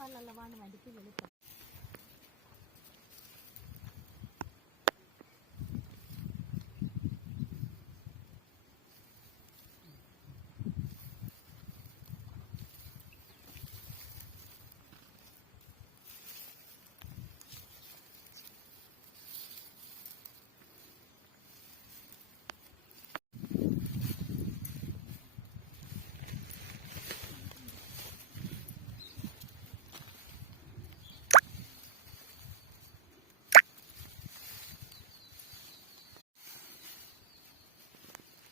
వాళ్ళ వాళ్ళు మంది పిల్లలు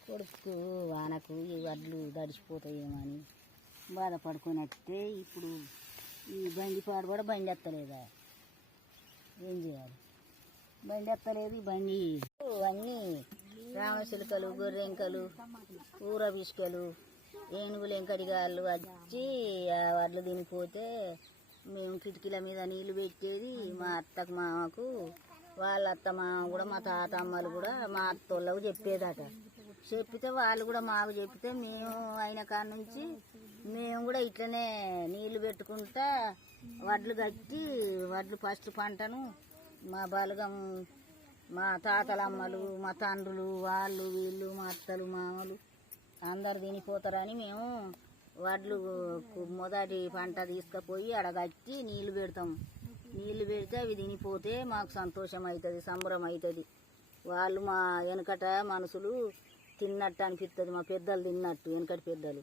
కొడుకు వానకు ఈ వడ్లు తడిచిపోతాయేమని బాధపడుకొని వస్తే ఇప్పుడు ఈ బండి పాడుబడ బండి ఎత్తలేదా ఏం చేయాలి? బండి ఎత్తలేదు. ఈ బండి అన్నీ రామచిలుకలు, గొర్రెంకలు, ఊర పిసుకలు, ఏనుగులు ఎంకడిగాళ్ళు వచ్చి ఆ వడ్లు తినిపోతే మేము కిటికీల మీద నీళ్లు పెట్టేది. మా అత్తకు మామకు వాళ్ళ అత్త మామ కూడా మా తాత అమ్మలు కూడా మా అత్తోళ్ళకు చెప్పేదట. చెప్పితే వాళ్ళు కూడా మాకు చెప్తే మేము అయిన కాడ నుంచి మేము కూడా ఇట్లనే నీళ్లు పెట్టుకుంటా వడ్లు కట్టి వడ్లు ఫస్ట్ పంటను మా బలగం మా తాతల అమ్మలు మా తండ్రులు వాళ్ళు వీళ్ళు మా అత్తలు మామలు అందరు తినిపోతారని మేము వడ్లు మొదటి పంట తీసుకుపోయి అడగట్టి నీళ్లు పెడతాం. నీళ్లు పెడితే అవి తినిపోతే మాకు సంతోషం అవుతుంది, సంబరం అవుతుంది. వాళ్ళు మా వెనకట మనుషులు తిన్నట్టు అనిపిస్తుంది, మా పెద్దలు తిన్నట్టు, వెనకటి పెద్దలు.